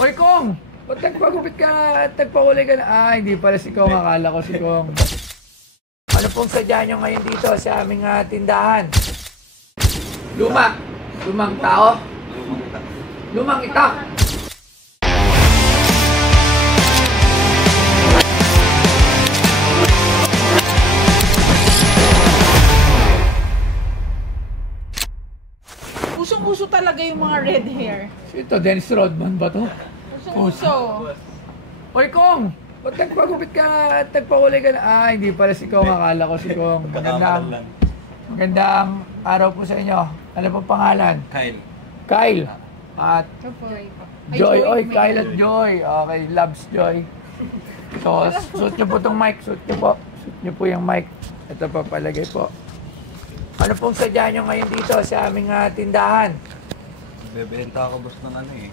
Oy, Kong! Ba't nagpagupit ka na at nagpakulay ka na? Ah, hindi pala si Kong. Akala ko si Kong. Ano pong sadya nyo ngayon dito sa aming tindahan? Lumang tao? Lumang itak. Usong-uso talaga yung mga red hair. Ito, Dennis Rodman ba to? Usong-uso. Oy, Kong! Ba't nagpagupit ka na at nagpakulay ka na? Ah, hindi pala si Kong. Akala ko si Kong. Magandang araw po sa inyo. Ano pong pangalan? Kyle. At Joy. Oy, Kyle at Joy. Okay, loves Joy. So, suot nyo po itong mic. Suot nyo po yung mic. Ito pa palagay po. Ano pong sadya nyo ngayon dito sa aming tindahan? Bebenta ako boss ng ano eh.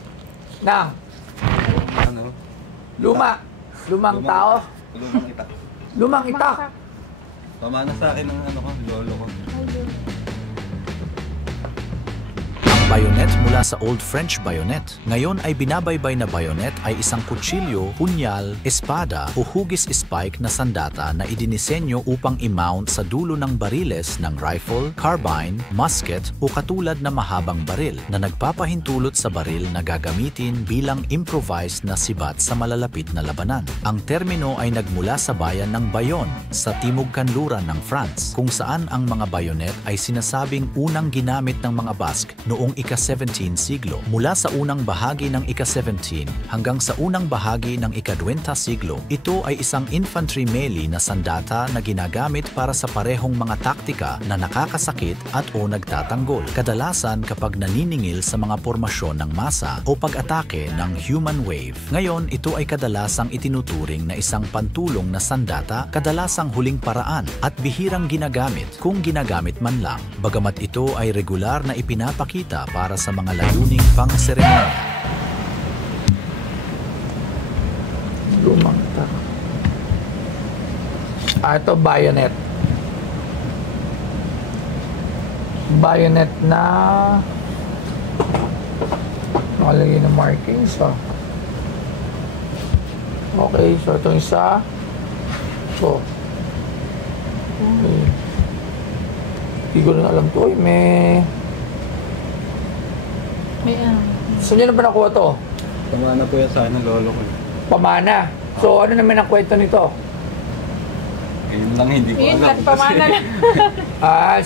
Nang? Ano? Lumang tao? Lumang itak. Lumang itak? Pamana sa akin ng ano ko, lolo ko. Bayonet mula sa Old French bayonet. Ngayon ay binabaybay na bayonet ay isang kutsilyo, punyal, espada o hugis-spike na sandata na idinisenyo upang i-mount sa dulo ng bariles ng rifle, carbine, musket o katulad na mahabang baril na nagpapahintulot sa baril na gagamitin bilang improvised na sibat sa malalapit na labanan. Ang termino ay nagmula sa bayan ng Bayonne sa timog kanluran ng France, kung saan ang mga bayonet ay sinasabing unang ginamit ng mga Basque noong ika-17 siglo. Mula sa unang bahagi ng ika-17 hanggang sa unang bahagi ng ika-20 siglo, ito ay isang infantry melee na sandata na ginagamit para sa parehong mga taktika na nakakasakit at o nagtatanggol, kadalasan kapag naniningil sa mga pormasyon ng masa o pag-atake ng human wave. Ngayon, ito ay kadalasang itinuturing na isang pantulong na sandata, kadalasang huling paraan at bihirang ginagamit kung ginagamit man lang, bagamat ito ay regular na ipinapakita para sa mga layuning pang-seremonya. Lumang itak. Ito bayonet. Bayonet na nakalagay na markings. Okay, so ito isa. So, okay. Hindi ko na alam to. May saan nyo na ba nakuha to? Pamana po yan sa akin ng lolo ko. Pamana. So ano naman ang kwento nito? Yun lang hindi ko alam. Yun, pamana lang.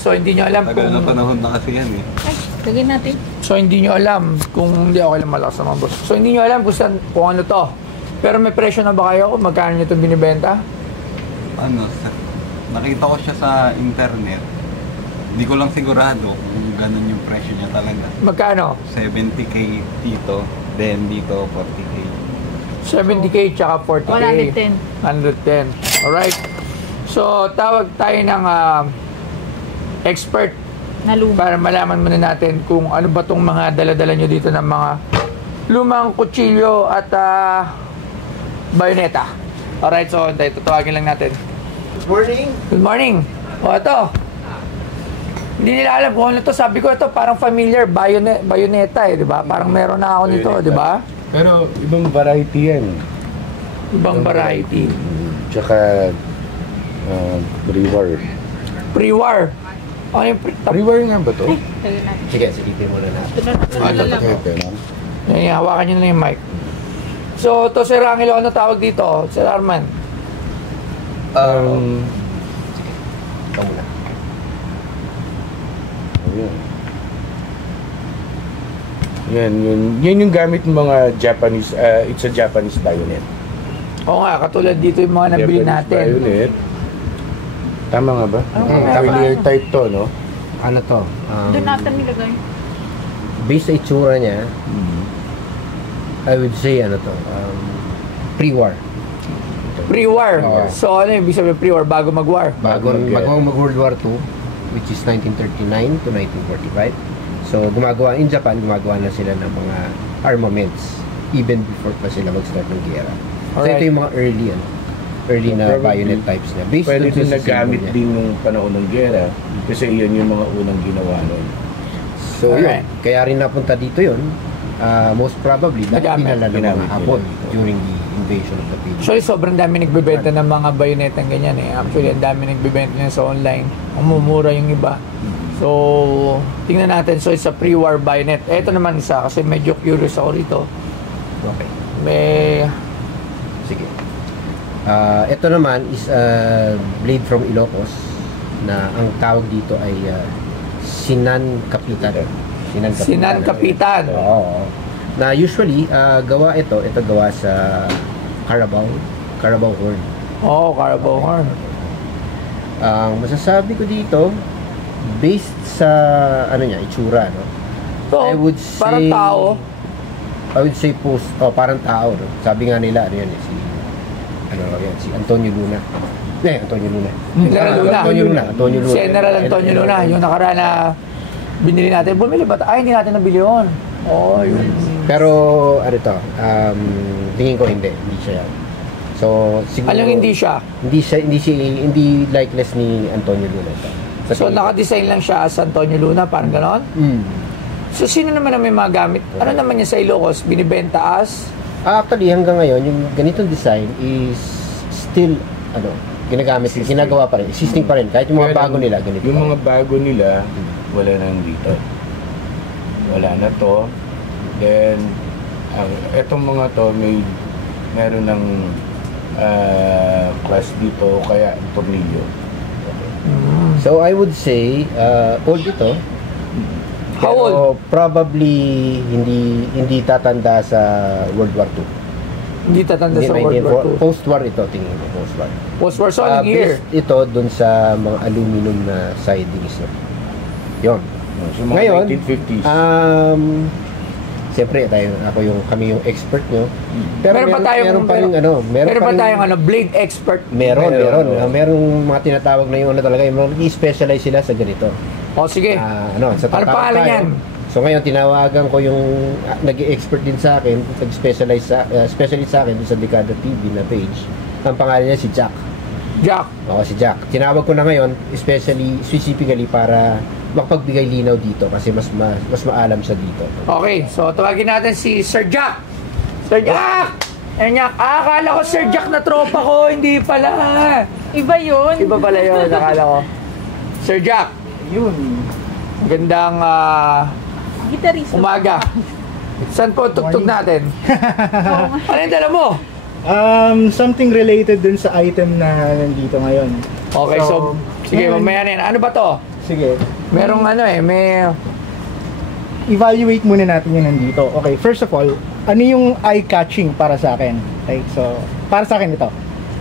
So hindi nyo alam Tagal na panahon na kasi yan eh. Ay, lagyan natin. So hindi nyo alam kung hindi ako lang malakas naman boss. So hindi nyo alam kung ano to. Pero may presyo na ba kayo kung magkano nyo itong binibenta? Ano, nakita ko siya sa internet. Hindi ko lang sigurado kung ganun yung presyo niya talaga. Magkano? 70k dito, then dito 40k. 70k tsaka 40k. 110. 110. Alright. So tawag tayo ng expert Na luma. para malaman muna natin kung ano ba tong mga dala-dala nyo dito ng mga lumang kutsilyo at bayoneta. Alright, so tatawagin lang natin. Good morning. Good morning. O ito. Hindi nila alam kung ano to. Sabi ko ito parang familiar. Bayoneta eh, di ba? Parang meron na ako nito, di ba? Pero ibang variety yan. Ibang variety. Tsaka pre-war. Pre-war. Ano yung Pre-war nga ba to? Lagyan natin. Sige, silipin muna natin. Ito na lang. Yan, hawakan nyo na yung mic. So, to Sir Angelo, ano tawag dito? Sir Arman? Sige, ito muna. Ayan. Yan yung gamit ng mga Japanese, it's a Japanese bayonet. Oo nga, katulad dito yung mga nabili Japanese natin. bayonet. Tama nga ba? Familiar type to, no? Ano to? Doon natin nilagay. Based sa itsura niya, I would say ano to, pre-war. Pre-war. Oo. So, ano yung ibig sabihin pre-war? Bago mag-war? Bago mag- mag-World War II, which is 1939 to 1945. So, in Japan, gumagawa na sila ng mga armaments even before pa sila mag-start ng giyera. So, Alright. ito yung mga early na bayonet types na. Based Pwede dun din sa nagamit symbol niya. din nung panahon ng giyera kasi iyon yung mga unang ginawa nun. So, Alright. yun. Kaya rin napunta dito yun. most probably Nagamit. dinala ng mga Ginamit Hapon nila. during the invasion of the Philippines. Actually, sobrang dami nagbebenta ng mga bayonetang ganyan eh. Actually, ang dami nagbebenta niya sa online. Ang mumura yung iba. So, tingnan natin. So, it's a pre-war bayonet. Ito naman isa kasi medyo curious ako rito. Okay. May... Sige. Ito naman is a blade from Ilocos na ang tawag dito ay Sinan Kapitan. Sinan Kapitan. Oo. Na usually, gawa ito gawa sa Carabao horn. Oo, Carabao horn. Ang masasabi ko dito, based sa ano niya, itsura, no? So, I would parang say- tao. I would say parang tao, no? Sabi nga nila, ano yan, si Antonio Luna. Antonio Luna. General Luna. Antonio Luna. Si General Antonio Luna. Yung nakaraan na binili natin. Bumili ba? Ay, hindi natin nabili yun. Oo, yun. Pero, ano to, tingin ko hindi siya yan. So, siguro... Anong hindi siya? Hindi likeness ni Antonio Luna ito. So, naka-design lang siya as Antonio Luna, parang ganon? So, sino naman ang may mga gamit? Ano naman niya sa Ilocos? Binibenta as? Actually, hanggang ngayon, yung ganitong design is still, ginagawa pa rin, existing pa rin. Kahit yung mga bago nila, ganito Yung pa mga rin. bago nila, wala nang dito. Wala na to. Then, etong mga to, meron ng class dito, kaya tornilyo. So, I would say, old ito. How old? Pero probably hindi tatanda sa World War II. Hindi tatanda sa World War II. Post-war ito, tingin ko, post-war. Post-war, so anong year? Based ito dun sa mga aluminum na sidings. No? Yun. So, mga Ngayon, 1950s. siyempre, kami yung expert nyo. Pero Meron pa tayong blade expert. Meron. Merong mga tinatawag na yung talaga, yung mga i-specialize sila sa ganito. O sige. Sa Ano pangalan tayo. yan? So ngayon tinawagan ko yung nag-expert din sa akin, nag-specialize specialist sa akin sa Dekada TV na page. Ang pangalan niya si Jack. Jack. Oo, si Jack. Tinawag ko na ngayon specifically para makapagbigay linaw dito kasi mas maalam siya dito. Okay, so tawagin natin si Sir Jack. Sir Jack! Akala ko Sir Jack na tropa ko, hindi pala. Iba yun. Iba pala yun, akala ko. Sir Jack. Yun. Magandang Gitarista. umaga. Saan po tugtog natin? Ano yung dala mo? Something related dun sa item na nandito ngayon. Okay, so sige, mamaya na yan. Ano ba to? Sige. Merong may... Evaluate muna natin yung nandito. Okay, first of all, ano yung eye-catching para sa akin? Okay, so, para sa akin ito.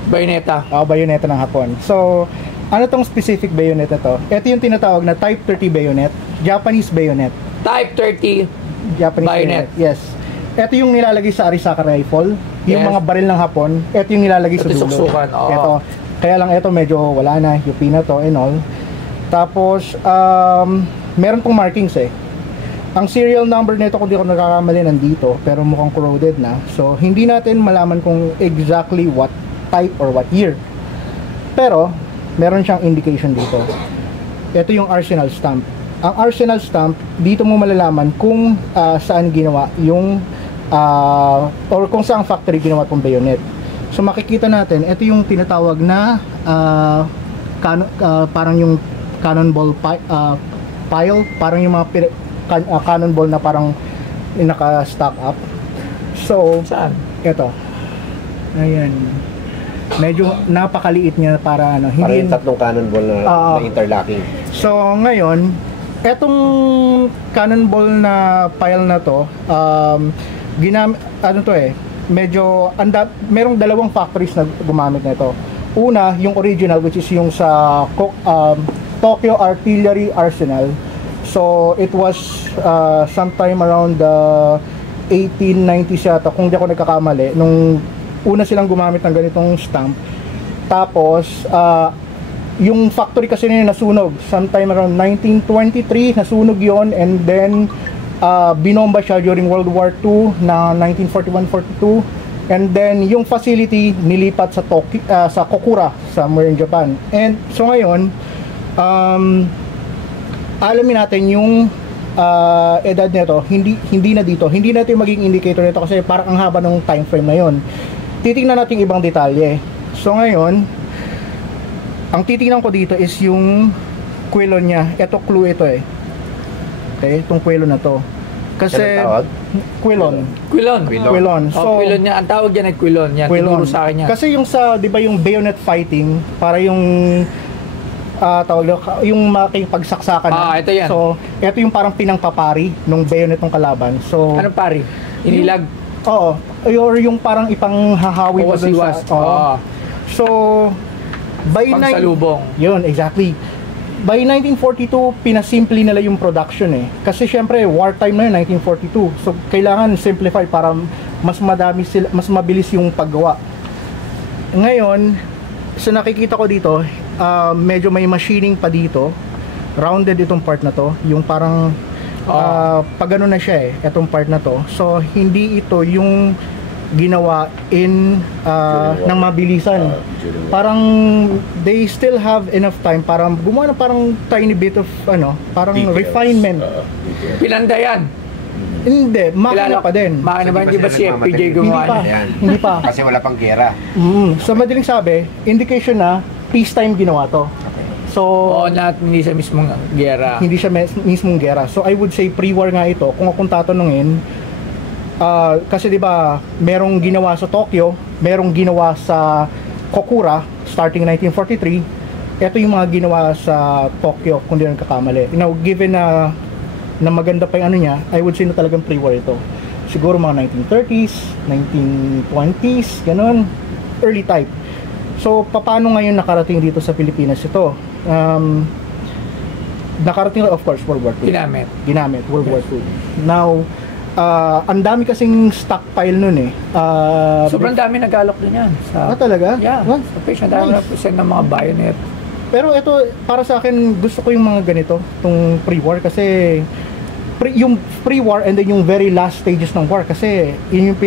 Bayoneta. Bayoneta ng Hapon. So, ano tong specific bayonet na to? Ito yung tinatawag na Type 30 bayonet, Japanese bayonet. Type 30 Japanese bayonet. Yes. Ito yung nilalagay sa Arisaka rifle, yung Yes. mga baril ng Hapon, ito yung nilalagay sa Ito dulo. suksukan, oo. Ito. Kaya lang ito medyo wala na, UP na to and all. Tapos, meron pong markings eh. Ang serial number nito, kung di ako nakakamali, nandito, pero mukhang corroded na. So, hindi natin malaman kung exactly what type or what year. Pero, meron siyang indication dito. Ito yung Arsenal stamp. Ang Arsenal stamp, dito mo malalaman kung saan ginawa yung or kung saan factory ginawa itong bayonet. So makikita natin, ito yung tinatawag na parang yung cannonball pile, parang yung mga cannonball na parang naka-stack up. So, Saan? ito. Ayan. Medyo napakaliit niya para Parang hindi yung tatlong cannonball na interlocking. So ngayon, etong cannonball na pile na to, medyo merong dalawang factories na gumamit nito. Una, yung original, which is yung sa Tokyo Artillery Arsenal. So it was sometime around the 1890s yata, kung di ako nagkakamali, nung una silang gumamit ng ganitong stamp. Tapos yung factory kasi nila nasunog sometime around 1923, nasunog yon, and then binomba siya during World War II na 1941-42, and then yung facility nilipat sa Tokyo, sa Kokura, somewhere in Japan. And so ngayon alamin natin yung edad nito, hindi na dito. Hindi na ito yung maging indicator nito kasi parang ang haba ng time frame na yon. Titingnan natin ibang detalye. So ngayon, ang titingnan ko dito is yung kwelon niya. Ito clue ito eh. Okay, itong kwelon na to. Kasi kwelon. Kwelon. So, kwelon niya. Ang tawag diyan ay kwelon. Yan, tinuro sa akin yan. Kasi yung sa, 'di ba yung bayonet fighting, para yung yung makipagsaksakan. Ito yan. So, ito yung parang pinangpapari nung bayonet ng kalaban. So, anong pari? Inilag? Oo. Or yung parang ipanghahawi mo dun sa... So, pangsalubong. Yun, exactly. By 1942, pinasimple nila yung production eh. Kasi syempre, wartime na yun, 1942. So, kailangan simplify para mas mabilis yung paggawa. Ngayon, so nakikita ko dito, medyo may machining pa dito. Rounded itong part na to. Yung parang, pag ano na siya eh, itong part na to. So, hindi ito yung ginawa ng mabilisan. Parang they still have enough time para gumawa ng parang tiny bit of parang details, refinement. Pinanda yan. Hindi, makina pa din. Makina ba? Hindi ba si FPJ gumawa? Hindi pa. Kasi wala pang gera. So madaling sabi, indication na peacetime ginawa to. So, hindi siya mismong gera. Hindi siya mismong gera. So I would say pre-war nga ito. Kung akong tatanungin, kasi 'di ba, merong ginawa sa Tokyo, merong ginawa sa Kokura starting 1943. Ito yung mga ginawa sa Tokyo kung di nagkakamali. Now, given na maganda pa yung ano niya, I would say na talagang pre-war ito. Siguro mga 1930s, 1920s, ganun, early type. So, paano ngayon nakarating dito sa Pilipinas ito? Nakarating, of course, World War II. Ginamit, World War II. Now, ang dami kasing stockpile nun eh. Sobrang dami nag-alok din yan. Talaga? Yeah. Sa page, ang dami na present ng mga bayonet. Pero ito, para sa akin, gusto ko yung mga ganito, itong pre-war, kasi yung pre-war and then yung very last stages ng war, kasi yun yung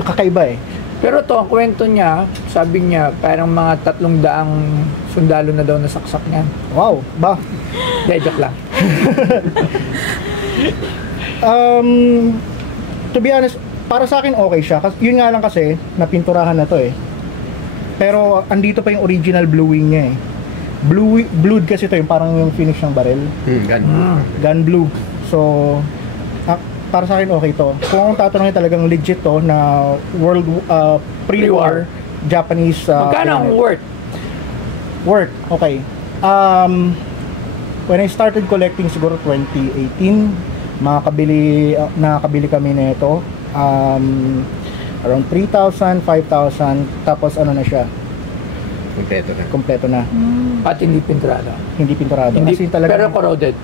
kakaiba eh. Pero to, ang kwento niya, sabi niya, parang mga 300 sundalo na daw nasaksak niyan. Wow, ba? Joke lang. To be honest, para sa akin okay siya. Yun nga lang kasi, napinturahan na to eh. Pero andito pa yung original bluing niya eh. Blued kasi to yung parang yung finish ng barrel. Gun blue. So, para sa akin okay to. Kung tatanungin talagang legit to na pre-war Japanese magkano ang worth? Okay. When I started collecting siguro 2018, nakakabili kami nito around 3,000, 5,000, tapos ano na siya, kompleto na. At hindi pinturado? Hindi pinturado. Pero corroded,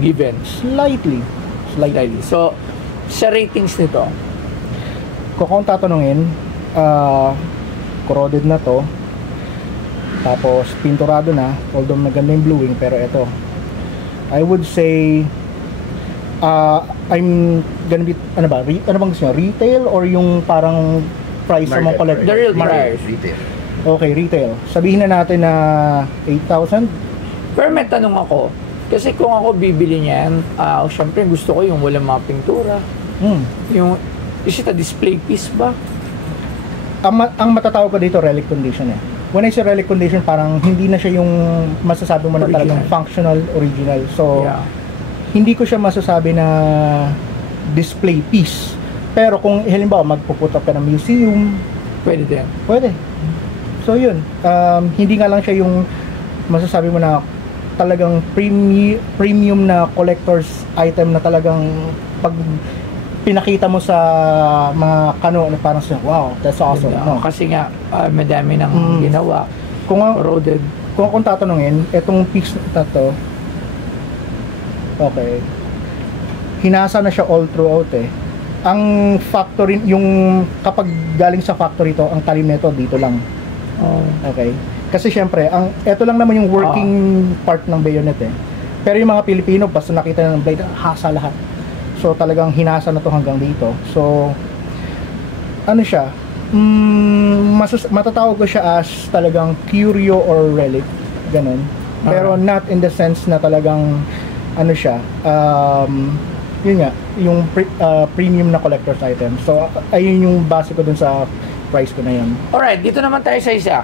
given? Slightly. So, sa ratings nito, kung tatanungin, corroded na to, tapos pinturado na, although maganda yung bluing, pero ito, I would say I'm gonna be, ano bang gusto nyo? Retail or yung parang price sa mga collector? The real price. Retail. Okay, retail. Sabihin na natin na 8,000. Pero may tanong ako, kasi kung ako bibili niyan, syempre gusto ko yung walang mga pintura. Yung, is it a display piece ba? Ang matatawag ko dito, relic condition eh. When I say relic condition, parang hindi na siya yung masasabi mo na talagang functional, original. So, hindi ko siya masasabi na display piece. Pero kung halimbawa magpuput up ka ng museum, pwede din. Pwede. So yun, hindi nga lang siya yung masasabi mo na talagang premium na collector's item na talagang pag pinakita mo sa mga kano, parang siya, wow, that's awesome. No? Kasi nga, madami nang ginawa. Corroded. Kung tatanungin, etong piece na to, okay, hinasa na siya all throughout eh. Ang factory, yung kapag galing sa factory to, ang talim nito dito lang. Okay. Kasi syempre, ito lang naman yung working part ng bayonet eh. Pero yung mga Pilipino, basta nakita na ng blade, hasa lahat. So talagang hinasa na to hanggang dito. So, ano siya? Matatawag ko siya as talagang curio or relic. Ganun. Pero not in the sense na talagang ano siya, yun nga, yung premium na collector's item. So, ayun yung base ko dun sa price ko na yun. Alright, dito naman tayo sa isa.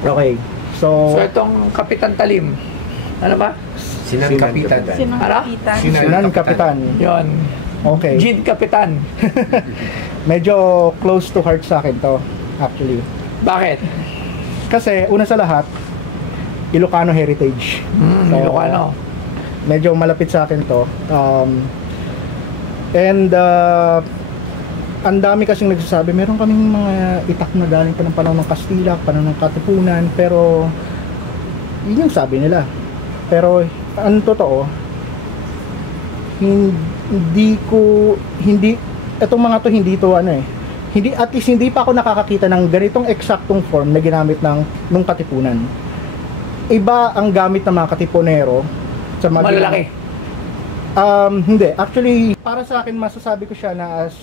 Okay. So itong Kapitan Talim. Ano ba? Sinan Kapitan. Sinan Kapitan. Yun. Okay. Jin Kapitan. Medyo close to heart sa akin to, actually. Bakit? Kasi, una sa lahat, Ilocano heritage. So, Ilocano. Medyo malapit sa akin to. Ang dami kasing nagsasabi, meron kaming mga itak na galing pa ng panahon ng Kastila, panahon ng Katipunan, pero yun yung sabi nila. Pero ang totoo, etong mga to hindi to at least hindi pa ako nakakakita ng ganitong eksaktong form na ginamit nung Katipunan. Iba ang gamit ng mga Katipunero sa malalaki. Hindi, actually para sa akin masasabi ko siya na as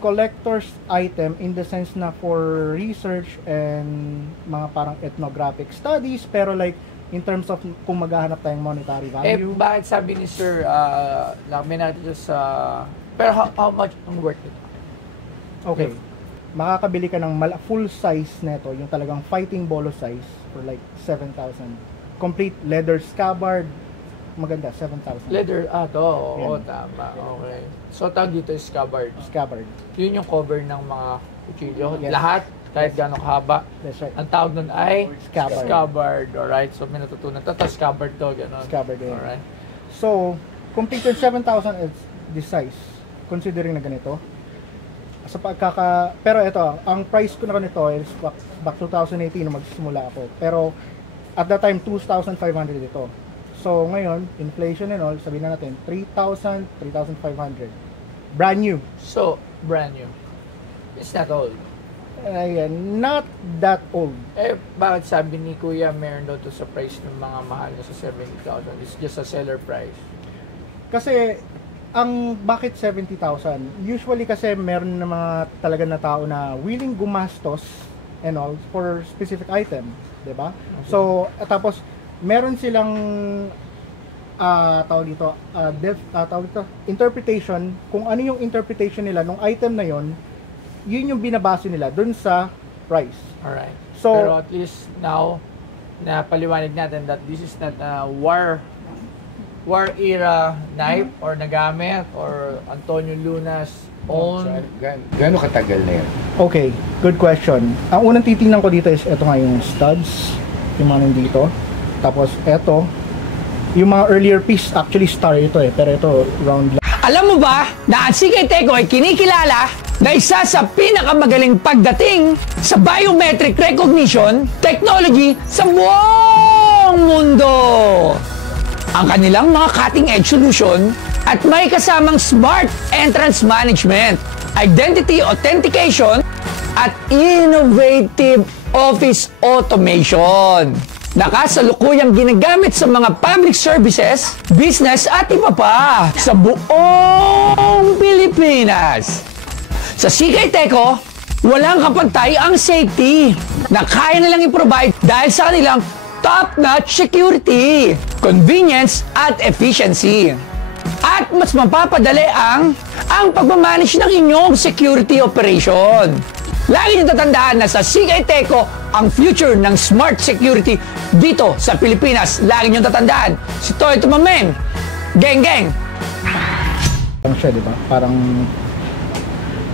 collector's item in the sense na for research and mga parang ethnographic studies, pero like in terms of kung maghahanap tayong monetary value. Bakit sabi ni Sir, may natin sa... pero how much ang worth it? Okay. Makakabili ka ng full size neto, yung talagang fighting bolo size for like 7,000. Complete leather scabbard, maganda, 7,000. Leather, oo, tama, okay. So, tawag dito is scabbard. Scabbard. Yun yung cover ng mga kutsilyo. Yes. Lahat, kahit gano'ng kahaba. That's right. Ang tawag nun ay Scabbard. Scabbard, alright. So, may natutunan. Tapos scabbard to, gano'n. Scabbard, yeah. Alright. So, complete yung 7,000 is this size, considering na ganito. Pero ito, ang price ko na ganito is back 2018 nung magsisimula ako. Pero, at that time, 2,500 ito. So, ngayon, inflation and all, sabihin na natin, 3,000, 3,500. Brand new. So, brand new. It's not old. Ayan, not that old. Bakit sabi ni Kuya, meron daw to sa price ng mga mahal na sa 70,000? It's just a seller price. Kasi, bakit 70,000? Usually kasi meron na mga talaga na tao na willing gumastos and all for specific item. Diba? Okay. So, tapos, meron silang tawag dito, interpretation, kung ano yung interpretation nila nung item na yon, yun yung binabase nila dun sa price. Alright. So, pero at least now, napaliwanag natin that this is not a war era knife or nagamit or Antonio Luna's own. Gaano katagal na yan? Okay, good question. Ang unang titingnan ko dito is ito nga yung studs, yung mga nandito. Tapos eto, yung mga earlier piece, actually star ito pero ito round lang. Alam mo ba na ang CK Teco ay kinikilala na isa sa pinakamagaling pagdating sa biometric recognition technology sa buong mundo. Ang kanilang mga cutting-edge solution at may kasamang smart entrance management, identity authentication, at innovative office automation. Nakasalukuyang ginagamit sa mga public services, business at iba pa sa buong Pilipinas. Sa CK Teco, walang kapantay ang safety na kaya nilang i-provide dahil sa kanilang top-notch security, convenience at efficiency. At mas mapapadali ang pagmamanage ng inyong security operation. Lagi niyo tatandaan na sa CK Teco ang future ng smart security dito sa Pilipinas. Lagi niyo tatandaan. Si Toy Tumamen. Geng geng. Parang siya, di ba? Parang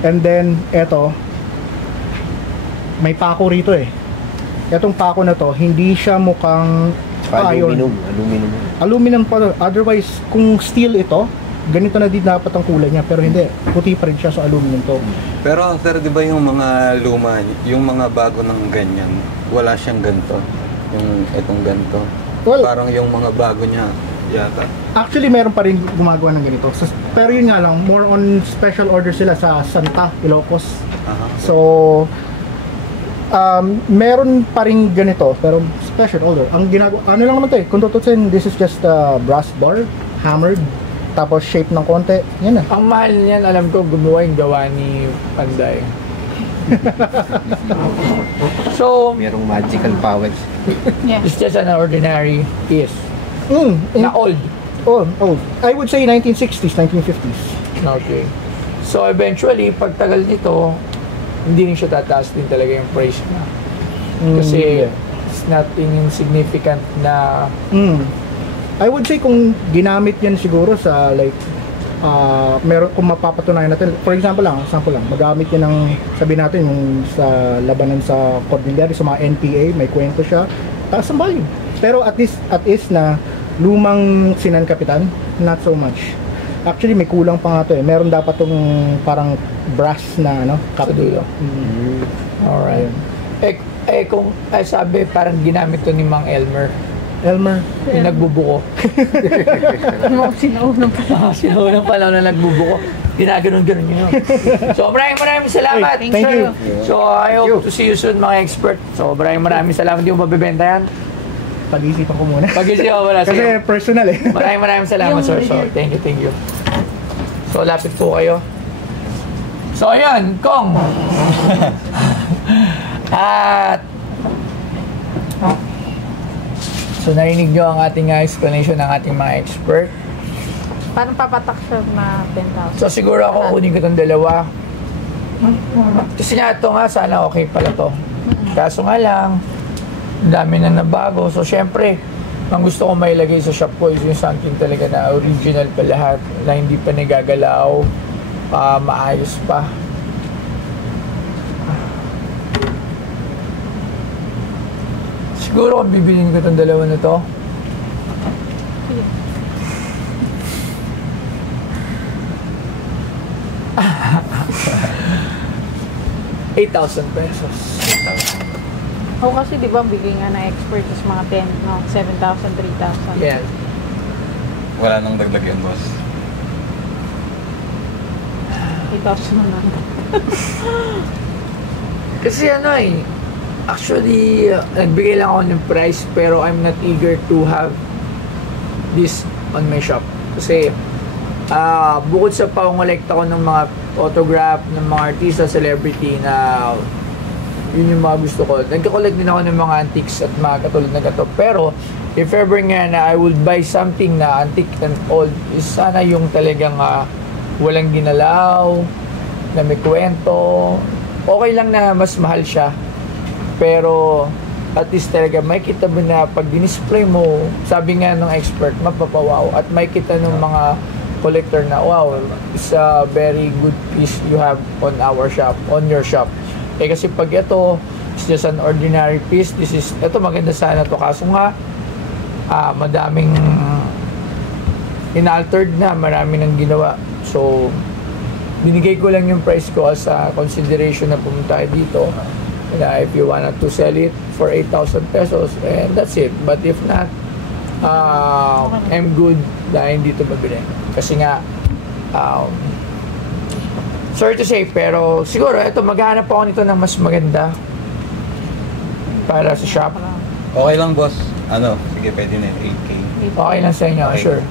and then eto may pako rito Etong pako na to, hindi siya mukhang aluminum pa to. Otherwise, kung steel ito, ganito na din dapat ang kulay niya, pero hindi, puti pa rin siya, so aluminum to. Pero sir, di ba yung mga luma, yung mga bago ng ganyan, wala siyang ganito, yung itong ganito. Well, parang yung mga bago niya yata. Actually, meron pa rin gumagawa ng ganito. Pero yun nga lang, more on special order sila sa Santa, Ilocos. So, meron pa rin ganito, pero special order. Ang ginagawa, ano lang naman to kung tutusin, this is just a brass bar, hammered, tapos shape ng konti, yan na. Ang mahal niyan, alam ko, gumawa yung gawa ni Panday. So, merong magical powers. Yeah. It's just an ordinary piece. Na old. old. I would say 1960s, 1950s. Okay. So eventually, pagtagal nito, hindi rin siya tataas din talaga yung price niya. Kasi it's nothing insignificant na... I would say kung ginamit yan siguro sa like, meron, kung mapapatunayan natin, for example lang, magamit yan ng, sabihin natin, yung sa labanan sa Cordillera, sa mga NPA, may kwento siya, taas ang value. Pero at least na lumang Sinan Kapitan, not so much. Actually, may kulang pa nga to eh. Meron dapat tong parang brass na ano, Sa dulo. Alright. Kung sabi, parang ginamit to ni Mang Elmer. Yung nagbubuko. Sinaunang pala. Sinaunang pala na nagbubuko. Ginaganon-ganon yun. So, maraming salamat. Thank you. So, I hope to see you soon, mga expert. So, maraming salamat. Hindi mo mabibenta yan. Pag-isipan ko muna. Pag-isipan mo muna. Kasi personal eh. Maraming salamat, sir. So, thank you. So, lapit po kayo. So, ayan, Kong. At so, narinig nyo ang ating explanation ng ating mga expert. Paano papatak siya na 10,000? So, siguro ako kunin ko itong dalawa. Kasi nga ito nga, sana okay pala to. Kaso nga lang, dami na nabago. So, syempre, ang gusto ko mailagay sa shop ko is yung something talaga na original pa lahat, na hindi pa nagagalaw, maayos pa. Siguro kung bibilin ko itong dalawa na to, ₱8,000. O kasi di ba bigay nga ng expert is mga 10, no? 7,000, 3,000. Yeah. Wala nang dagdag yun, boss. 8,000 na lang. Kasi actually, nagbigay lang ako ng price pero I'm not eager to have this on my shop. Kasi, bukod sa pangolekta ko ng mga autograph ng mga artista, celebrity na yun yung mga gusto ko. Nagka-collect din ako ng mga antiques at mga katulad na gato. Pero, if ever nga na I would buy something na antique and old, is sana yung talagang walang ginalaw, na may kwento. Okay lang na mas mahal siya. Pero, at least talaga, may kita mo na pag dinisplay mo, sabi nga ng expert, mapapawaw. At may kita ng mga collector na, wow, it's a very good piece you have on our shop, on your shop. Kasi pag ito, it's just an ordinary piece, ito maganda sana to. Kaso nga, madaming inaltered na, marami nang ginawa. So, binigay ko lang yung price ko as a consideration na pumunta dito. If you wanted to sell it for ₱8,000, and that's it. But if not, I'm good na hindi ito mabili. Kasi nga, sorry to say, pero siguro, ito, maghanap ako nito ng mas maganda para sa shop. Okay lang, boss. Sige, pwede na yun, 8K. Okay lang sa inyo, Okay. sure.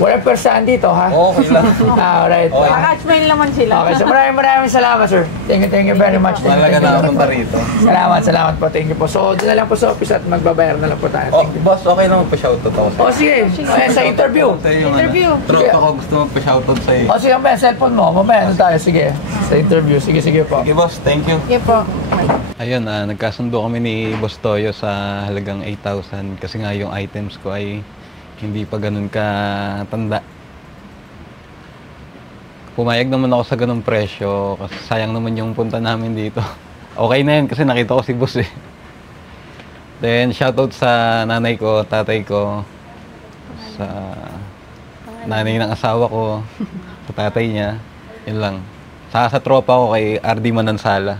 Walang persahan dito, ha? Okay lang. Alright. Okay. Makaka-smile naman sila. Okay, so maraming salamat, sir. Thank you very much. Malaga na ako punta rito. Salamat po. Thank you po. So, doon na lang po sa office at magbabayar na lang po tayo. Oh, Thank you. boss, okay lang magpa-shoutout ako O, sige. Sa interview. Interview. Tropa ko gusto magpa-shoutout sa'yo. O, sige, mamaya, cellphone mo. Mamaya, ano tayo? Sige. Sa interview. Sige po. Okay, boss. Thank you. Okay po. Ayun, nagkasundo kami ni Boss Toyo sa halagang 8,000 kasi nga yung items ko ay hindi pa ganun katanda. Pumayag naman ako sa ganung presyo kasi sayang naman yung punta namin dito. Okay na yun kasi nakita ko si Boss eh. Then shoutout sa nanay ko, tatay ko, sa nanay ng asawa ko, sa tatay niya. Yun lang. Sa tropa ko kay RD Manansala.